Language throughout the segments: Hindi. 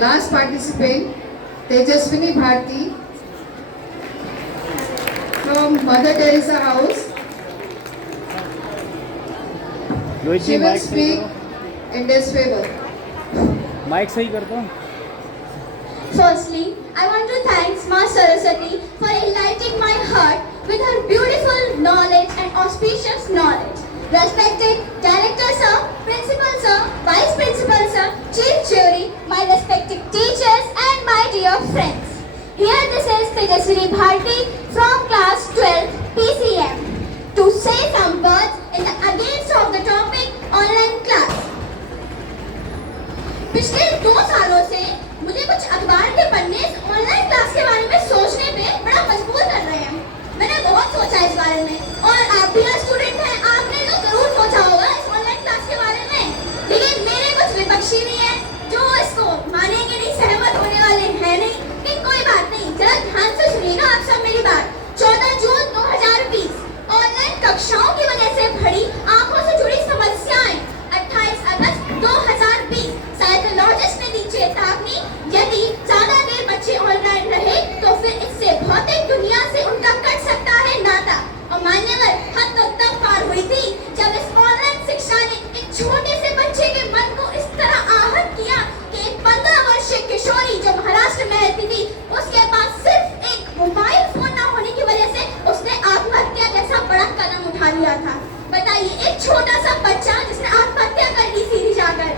Last participant, Tejaswini Bharti from Mother Teresa House. She will speak in disfavor. Mic सही कर दो. Firstly, I want to thank Ma Saraswati for enlightening my heart with her beautiful knowledge and auspicious knowledge. Respected Director Sir, Principal Sir, Vice Principal Sir, Chief Jury, my respected teachers and my dear friends. Here this is Tejaswini Bharti from class 12 PCM to say some words in the against of the topic online class. पिछले 2 सालों से मुझे कुछ अखबार के पन्ने ऑनलाइन क्लास के बारे में सोचने पे बड़ा मजबूर कर रहे हैं. मैंने बहुत सोचा इस बारे में और आप भी स्टूडेंट हैं, आपने तो जरूर सोचा होगा इस ऑनलाइन क्लास के बारे में. लेकिन मेरे कुछ विपक्षी भी हैं जो इसको मानेंगे नहीं, सहमत होने वाले हैं नहीं. लेकिन कोई बात नहीं, जरा ध्यान से सुनिएगा आप सब मेरी बात. 14 जून 2020 ऑनलाइन कक्षाओं की वजह से भरी आंखों से जुड़ी समस्याएं. 28 अगस्त 2020 साइकोलॉजिस्ट ने दी चेतावनी, यदि ज्यादा देर बच्चे ऑनलाइन रहे तो फिर इससे भौतिक दुनिया से उनका कट सकता है नाता. और मान्यवर हद तो तब पार हुई थी जब इस ऑनलाइन शिक्षा ने एक छोटे से बच्चे के मन को इस तरह आहत किया कि एक 15 वर्षीय किशोरी जो महाराष्ट्र में रहती थी, उसके पास सिर्फ एक मोबाइल फोन न होने की वजह से उसने आत्महत्या जैसा बड़ा कदम उठा लिया था. बताइए, एक छोटा सा बच्चा जिसने आत्महत्या कर ली सीधी जाकर.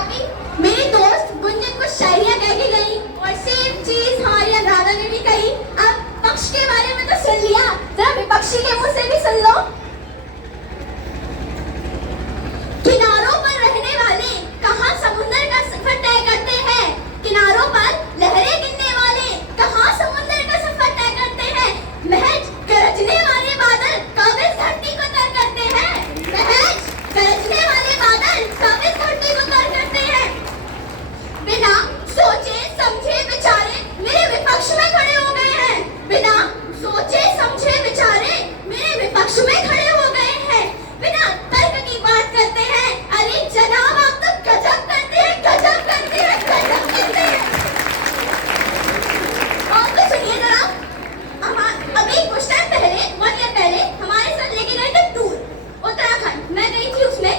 अभी मेरी दोस्त गुंजन कुछ शायरियां कह के गई और सेम चीज हमारी अनुराधा ने भी कही. अब पक्ष के बारे में तो सुन लिया, जरा विपक्षी के मुंह से भी सुन लो. किनारों पर रहने वाले कहां समुद्र का सफर तय करते हैं. किनारों पर लहरें गिनने वाले कहां समुद्र का सफर तय करते हैं. महज गरजने वाले बादल कब इस धरती को तर करते हैं. महज गरजने वाले बादल कब इस धरती को तर करते हैं. बिना सोचे समझे विचारे मेरे विपक्ष में खड़े हो गए हैं. बिना सोचे समझे विचारे मेरे विपक्ष में खड़े हो गए हैं. बिना तर्क की बात करते हैं. अरे जनाब, आप तो गजब करते हैं, गजब करते हैं, गजब करते हैं. और तो सुनिए जरा, अभी कुछ टाइम पहले, 1 ईयर पहले हमारे साथ लेके गए थे टूर उत्तराखंड. मैं गई थी, उसमें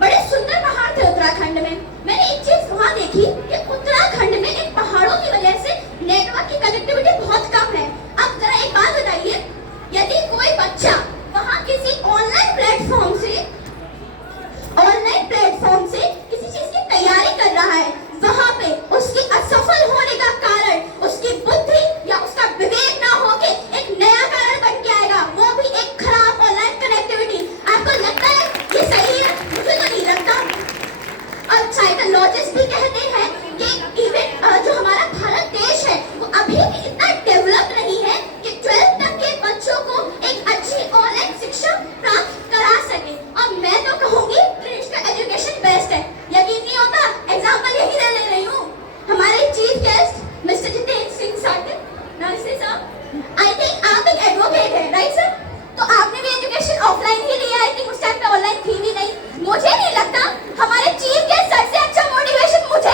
बड़े सुंदर पहाड़ थे उत्तराखंड में. मैंने एक चीज वहां देखी कि उत्तराखंड में इन पहाड़ों की वजह से नेटवर्क की कनेक्टिविटी बहुत कम है. अब जरा एक बात बताइए, यदि कोई बच्चा वहां किसी ऑनलाइन प्लेटफॉर्म से किसी चीज की तैयारी कर रहा है, वहां पे उसकी असफल होने का कारण उसकी बुद्धि या उसका विवेक ना हो के एक नया कारण बन के आएगा, वो भी एक खराब ऑनलाइन कनेक्टिविटी. आपको लगता है ये सही है? मुझे तो नहीं लगता. और साइकोलॉजिस्ट भी कहते हैं कि इवन जो हमारा भारत देश है वो अभी भी इतना डेवलप नहीं है कि 12th तक के बच्चों को एक अच्छी ऑनलाइन शिक्षा प्राप्त करा सके. और मैं तो कहूंगी ट्रेडिशनल एजुकेशन बेस्ट है. यकीन नहीं होता, एग्जांपल यही ले रही हूँ. हमारे chief guest mister Jitendra Singh Sagar, नमस्ते सर. आई थिंक आप एक एडवोकेट है, राइट सर? तो आपने भी एजुकेशन ऑफलाइन ही लिया. आई थिंक उस टाइम पे ऑनलाइन थी भी नहीं. मुझे नहीं लगता हमारे चीफ गेस्ट सर से अच्छा मोटिवेशन मुझे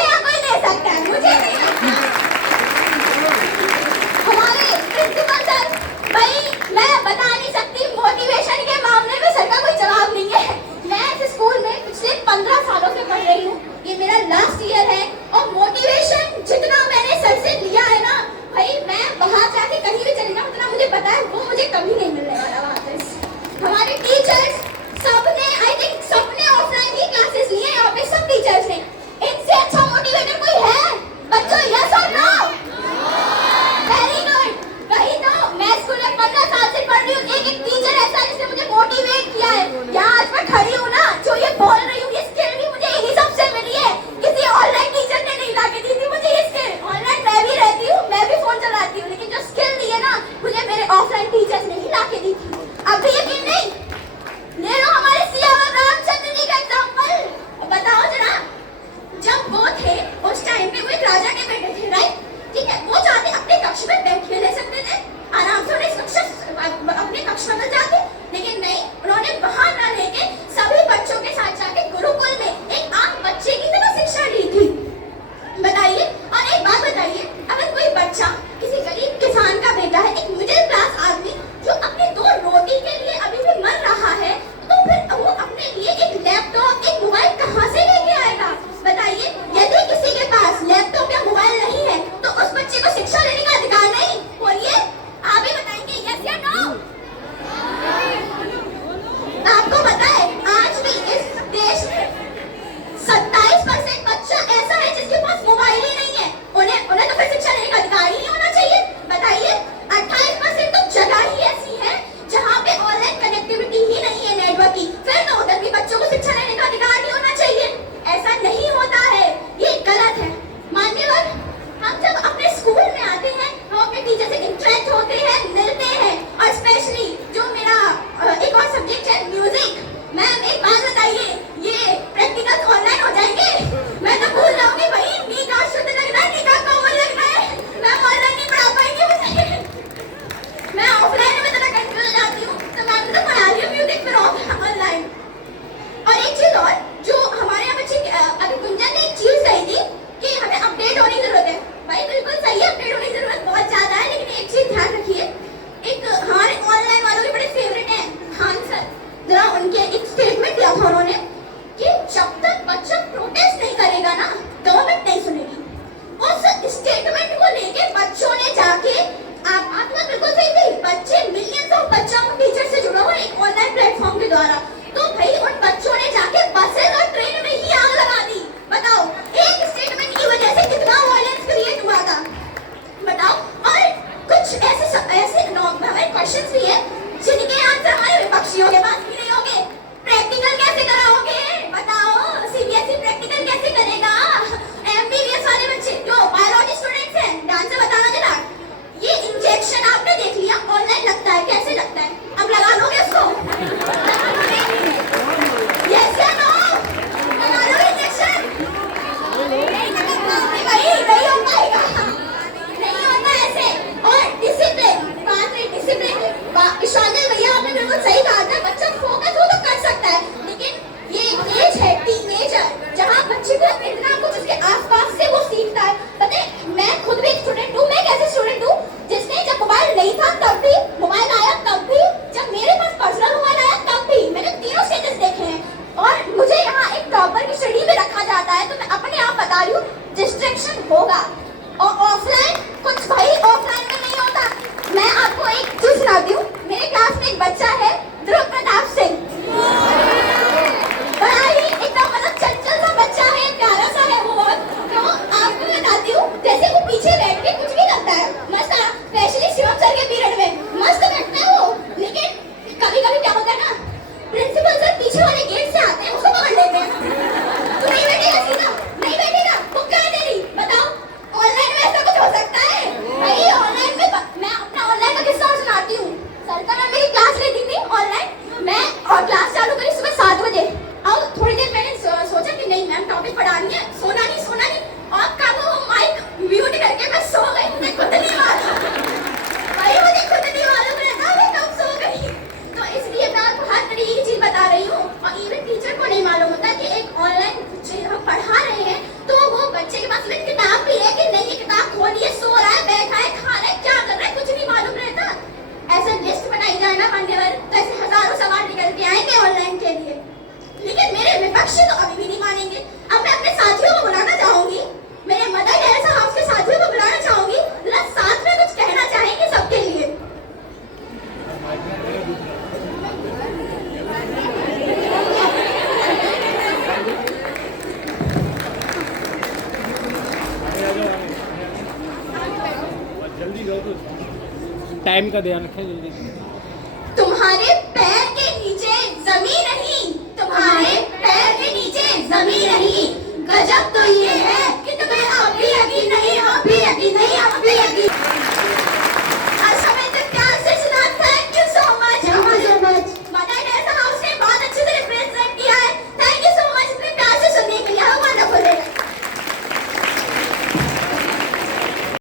इंटरेक्शन होगा और ऑफलाइन कुछ भाई ऑफलाइन में नहीं होता। मैं आपको एक चीज सुनाती हूँ। मेरे क्लास में एक बच्चा है, ध्रुव प्रताप सिंह। बड़ा ही एकदम मतलब चंचल सा बच्चा है, प्यारा सा है वो बहुत। तो आपको मैं बताती हूँ, जैसे वो पीछे बैठ के कुछ भी करता है मस्त, स्पेशली शिवम सर के पीरियड में मस्त बैठता है वो। लेकिन कभी कभी क्या होता है ना, प्रिंसिपल सर पीछे वाले गेट से आते हैं, उसको पकड़ लेते हैं। तू नहीं बैठेगा सीधा, नहीं बैठेगा, बुक क्या है तेरी, बताओ। ऑनलाइन में ऐसा कुछ हो सकता है भाई? ऑनलाइन में मैं अपना ऑनलाइन का किस्सा और सुनाती हूँ। सर का मैं मेरी क्लास लेती थी ऑनलाइन, मैं और क्लास चालू करी सुबह 7 बजे। अब थोड़ी देर मैंने सोचा कि नहीं मैम टॉपिक पढ़ा रही है, सोना नहीं। और कब वो माइक म्यूट करके मैं सो गई, मुझे खुद नहीं मालूम भाई, मुझे खुद नहीं मालूम रहता मैं कब सो गई। तो इसलिए मैं आपको हर तरीके की चीज बता रही हूँ। और इवन टीचर को नहीं मालूम होता कि एक ऑनलाइन हम पढ़ा रहे हैं तो वो बच्चे के पास इवन किताब भी है कि नहीं, ये किताब खोलिए, सो रहा है, बैठा है, खा रहा है, क्या कर रहा है, कुछ नहीं मालूम रहता। ऐसे लिस्ट बनाई जाए ना मान्यवर, तो ऐसे हजारों सवाल निकल के आएंगे ऑनलाइन के लिए। लेकिन मेरे विपक्ष तो अभी भी नहीं मानेंगे। अब मैं अपने साथियों को बुलाना चाहूंगी, मेरे मदर टेरेसा हाउस के साथियों को बुलाना चाहूंगी, जरा साथ में कुछ कहना चाहेंगे सबके लिए। जल्दी जाओ, तो टाइम का ध्यान रखें जल्दी। तुम्हारे